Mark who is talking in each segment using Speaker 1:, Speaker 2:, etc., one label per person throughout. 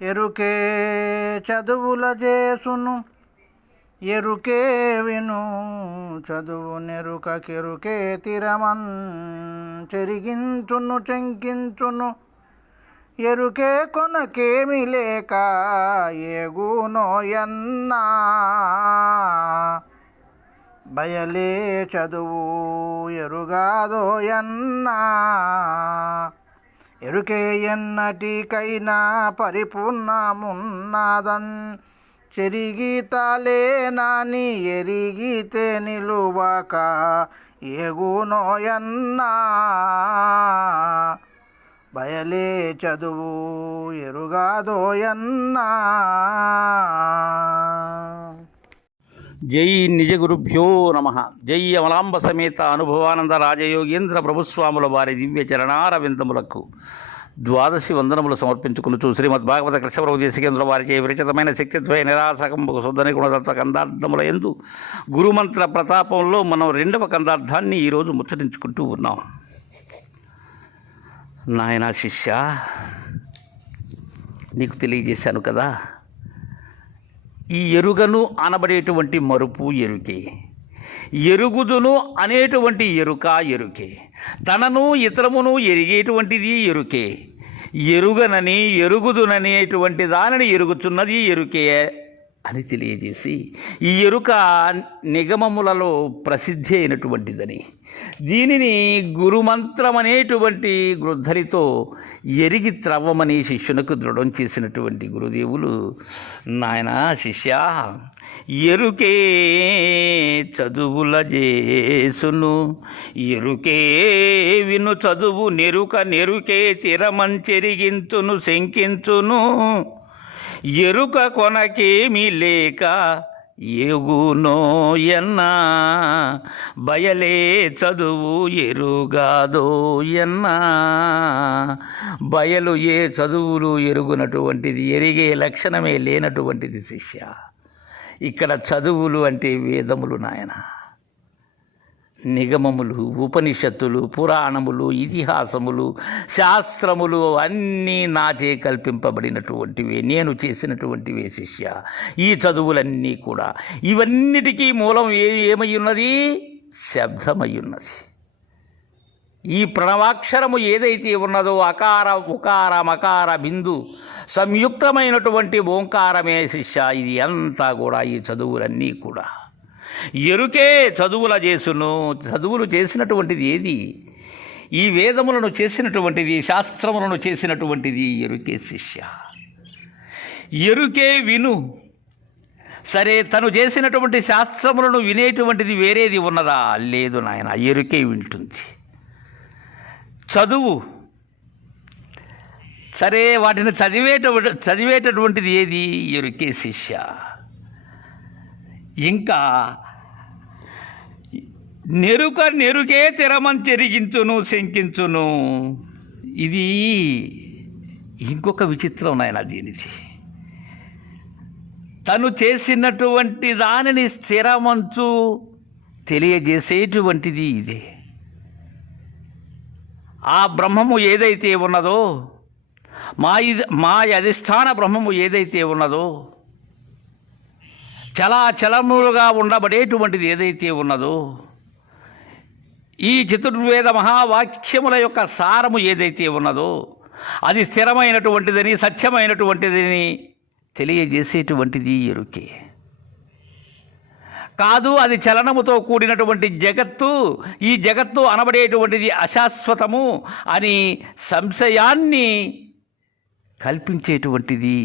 Speaker 1: ఎరుకే చదువుల చేసును ఎరుకే విను చదువు నెరుక కెరుకే తిరమన్ చెరిగించును చెంకించును. ఎరుకే కొనకేమి లేక ఏగునోయన్నా బయలే చదువు ఎరుగాదోయన్నా ఎరుకే ఎన్నటికైనా పరిపూర్ణమున్నదన్. చెరిగితలే నాని ఎరిగితే నిలువక ఎగునోయన్నా. బయలే చదువు ఎరుగాదోయన్నా.
Speaker 2: జై నిజ గురుభ్యో నమ. జై అమలాంబ సమేత అనుభవానంద రాజయోగేంద్ర ప్రభుస్వాముల వారి దివ్య చరణారవిందములకు ద్వాదశి వందనములు సమర్పించుకునుచు శ్రీమద్ భాగవత కృష్ణప్రభు దేశకేంద్ర వారిచే విరచితమైన శక్తిత్వయ నిరాసకంబకు శుద్ధని గుణదత్త కందార్థముల ఎందు గురుమంత్ర ప్రతాపంలో మనం రెండవ కందార్థాన్ని ఈరోజు ముచ్చటించుకుంటూ ఉన్నాం. నాయనా శిష్య నీకు తెలియజేశాను కదా? ఈ ఎరుగను అనబడేటువంటి మరుపు ఎరుకే. ఎరుగుదును అనేటువంటి ఎరుక ఎరుకే. తనను ఇతరమును ఎరిగేటువంటిది ఎరుకే. ఎరుగనని ఎరుగుదుననేటువంటి దానిని ఎరుగుతున్నది ఎరుకే. అని తెలియజేసి ఈ ఎరుక నిగమములలో ప్రసిద్ధి అయినటువంటిదని దీనిని గురుమంత్రం అనేటువంటి గృద్ధలితో ఎరిగి త్రవ్వమని శిష్యునకు దృఢం చేసినటువంటి గురుదేవులు నాయన శిష్య ఎరుకే చదువుల చేసును ఎరుకే విను చదువు నెరుక నెరుకే చిరమంచెరిగించును శంకించును ఎరుక కొనకేమీ లేక ఎగునో ఎన్నా బయలే చదువు ఎరుగాదో ఎన్నా. బయలు ఏ చదువులు ఎరుగునటువంటిది ఎరిగే లక్షణమే లేనటువంటిది శిష్య. ఇక్కడ చదువులు అంటే వేదములు నాయన. నిగమములు ఉపనిషత్తులు పురాణములు ఇతిహాసములు శాస్త్రములు అన్నీ నాచే కల్పింపబడినటువంటివే నేను చేసినటువంటివే శిష్య. ఈ చదువులన్నీ కూడా. ఇవన్నిటికీ మూలం ఏ ఏమై ఉన్నది శబ్దమై ఉన్నది ఈ ప్రణవాక్షరము ఏదైతే ఉన్నదో అకార ఉకార మకార బిందు సంయుక్తమైనటువంటి ఓంకారమే శిష్య. ఇది అంతా కూడా ఈ చదువులన్నీ కూడా. ఎరుకే చదువుల చేసును చదువులు చేసినటువంటిది ఏది? ఈ వేదములను చేసినటువంటిది శాస్త్రములను చేసినటువంటిది ఎరుకే శిష్య. ఎరుకే విను. సరే తను చేసినటువంటి శాస్త్రములను వినేటువంటిది వేరేది ఉన్నదా? లేదు నాయన ఎరుకే వింటుంది. చదువు. సరే వాటిని చదివేట చదివేటటువంటిది ఏది? ఎరుకే శిష్య. ఇంకా నెరుక నెరుకే తెరమని తిరిగించును శంకించును. ఇది ఇంకొక విచిత్రం నాయన దీనిది. తను చేసినటువంటి దానిని స్థిరమంచు తెలియజేసేటువంటిది ఇది. ఆ బ్రహ్మము ఏదైతే ఉన్నదో మా ఇది మా అధిష్టాన బ్రహ్మము ఏదైతే ఉన్నదో చలాచలములుగా ఉండబడేటువంటిది ఏదైతే ఉన్నదో ఈ చతుర్వేద మహావాక్యముల యొక్క సారము ఏదైతే ఉన్నదో అది స్థిరమైనటువంటిదని సత్యమైనటువంటిదని తెలియజేసేటువంటిది ఎరుకే. కాదు అది చలనముతో కూడినటువంటి జగత్తు ఈ జగత్తు అనబడేటువంటిది అశాశ్వతము అని సంశయాన్ని కల్పించేటువంటిది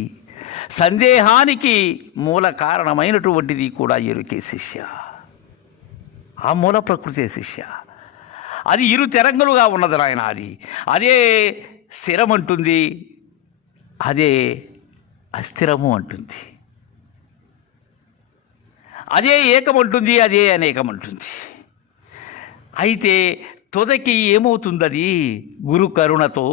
Speaker 2: సందేహానికి మూల కారణమైనటువంటిది కూడా ఎరుకే శిష్య. ఆ మూల ప్రకృతే శిష్య. అది ఇరు తెరంగులుగా ఉన్నది నాయన అది. అదే స్థిరం అంటుంది అదే అస్థిరము అంటుంది. అదే ఏకమంటుంది అదే అనేకమంటుంది. అయితే తుదకి ఏమవుతుందది గురు కరుణతో?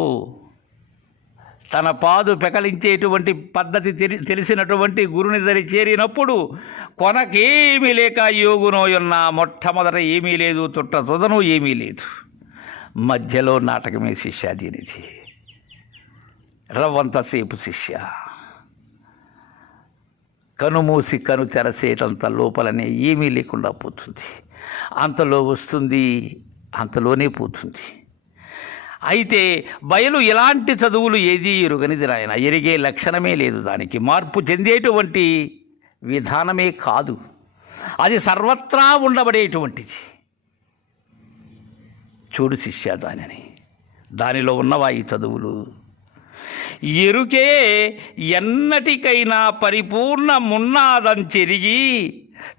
Speaker 2: తన పాదు పెకలించేటువంటి పద్ధతి తెలి తెలిసినటువంటి గురుని దరి చేరినప్పుడు కొనకేమీ లేక యోగునోయున్న మొట్టమొదట ఏమీ లేదు తుట్ట తుదను ఏమీ లేదు. మధ్యలో నాటకమే శిష్య దీనిది. రవ్వంతసేపు శిష్య. కనుమూసి కను తెరసేటంత లోపలనే ఏమీ లేకుండా పోతుంది. అంతలో వస్తుంది అంతలోనే పోతుంది. అయితే బయలు ఎలాంటి చదువులు ఏది ఎరుగనిది నాయన? ఎరిగే లక్షణమే లేదు దానికి. మార్పు చెందేటువంటి విధానమే కాదు. అది సర్వత్రా ఉండబడేటువంటిది. చూడు శిష్య దానిని. దానిలో ఉన్నవా ఈ చదువులు? ఎరుకే ఎన్నటికైనా పరిపూర్ణమున్నాదంచెరిగి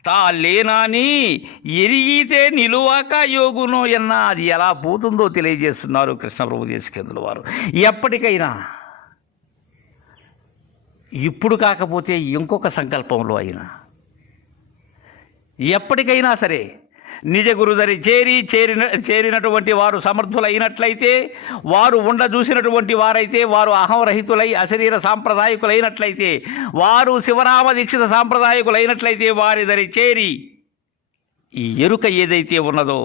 Speaker 2: తా లేనాని ఎరిగితే నిలువాక యోగును ఎన్న అది ఎలా పోతుందో తెలియజేస్తున్నారు కృష్ణప్రభు దేశకేంద్రుల వారు. ఎప్పటికైనా ఇప్పుడు కాకపోతే ఇంకొక సంకల్పంలో అయినా ఎప్పటికైనా సరే నిజ గురుదరి చేరి చేరిన చేరినటువంటి వారు సమర్థులైనట్లయితే వారు ఉండ చూసినటువంటి వారైతే వారు అహంరహితులై అశరీర సాంప్రదాయకులైనట్లయితే వారు శివరామ దీక్షిత సాంప్రదాయకులైనట్లయితే వారి దరి చేరి ఈ ఎరుక ఏదైతే ఉన్నదో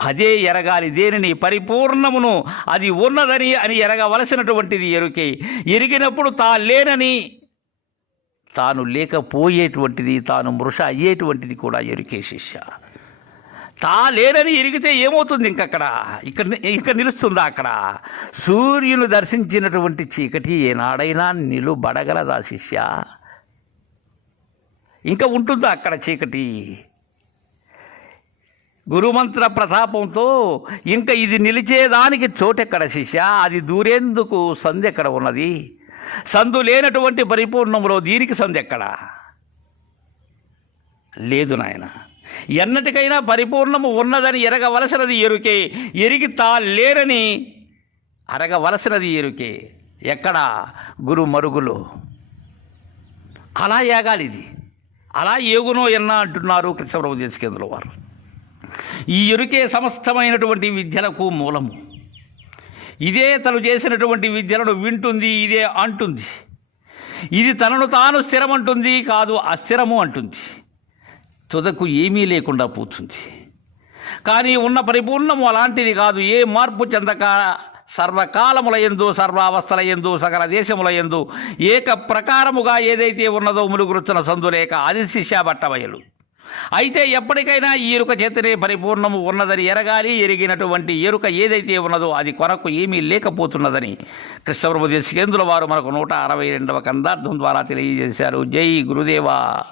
Speaker 2: అదే ఎరగాలి. దేనిని? పరిపూర్ణమును. అది ఉన్నదని అని ఎరగవలసినటువంటిది ఎరుకే. ఎరిగినప్పుడు తా లేనని తాను లేకపోయేటువంటిది తాను మృష అయ్యేటువంటిది కూడా ఎరుకే శిష్య. తా లేనని ఎరిగితే ఏమవుతుంది ఇంకక్కడ? ఇక్కడ ఇక్కడ నిలుస్తుందా అక్కడ? సూర్యుని దర్శించినటువంటి చీకటి ఏనాడైనా నిలుబడగలదా శిష్య? ఇంకా ఉంటుందా అక్కడ చీకటి? గురుమంత్ర ప్రతాపంతో ఇంకా ఇది నిలిచేదానికి చోటెక్కడ శిష్య? అది దూరేందుకు సందెక్కడ ఉన్నది? సందు లేనటువంటి పరిపూర్ణంలో దీనికి సందెక్కడ? లేదు నాయన. ఎన్నటికైనా పరిపూర్ణము ఉన్నదని ఎరగవలసినది ఎరుకే. ఎరిగి తా లేరని అరగవలసినది ఎరుకే. ఎక్కడ? గురు మరుగులు అలా ఏగాలి ఇది. అలా ఏగునో ఎన్నా అంటున్నారు కృష్ణప్రభు దేశకేంద్రుల వారు. ఈ ఎరుకే సమస్తమైనటువంటి విద్యలకు మూలము. ఇదే తను చేసినటువంటి విద్యలను వింటుంది ఇదే అంటుంది. ఇది తనను తాను స్థిరమంటుంది కాదు అస్థిరము అంటుంది. తుదకు ఏమీ లేకుండా పోతుంది. కానీ ఉన్న పరిపూర్ణము అలాంటిది కాదు. ఏ మార్పు చెందక సర్వకాలముల ఎందు సర్వావస్థల ఎందు సకల దేశముల ఎందు ఏక ప్రకారముగా ఏదైతే ఉన్నదో ములుగురుచున్న సందులేక అది శిష్యాబట్టబయలు అయితే ఎప్పటికైనా ఈ ఎరుక చేతనే పరిపూర్ణము ఉన్నదని ఎరగాలి ఎరిగినటువంటి ఎరుక ఏదైతే ఉన్నదో అది కొరకు ఏమీ లేకపోతున్నదని కృష్ణప్రభు దేశికేంద్రుల వారు మనకు నూట అరవై రెండవ కందార్థం ద్వారా తెలియజేశారు. జై గురుదేవా!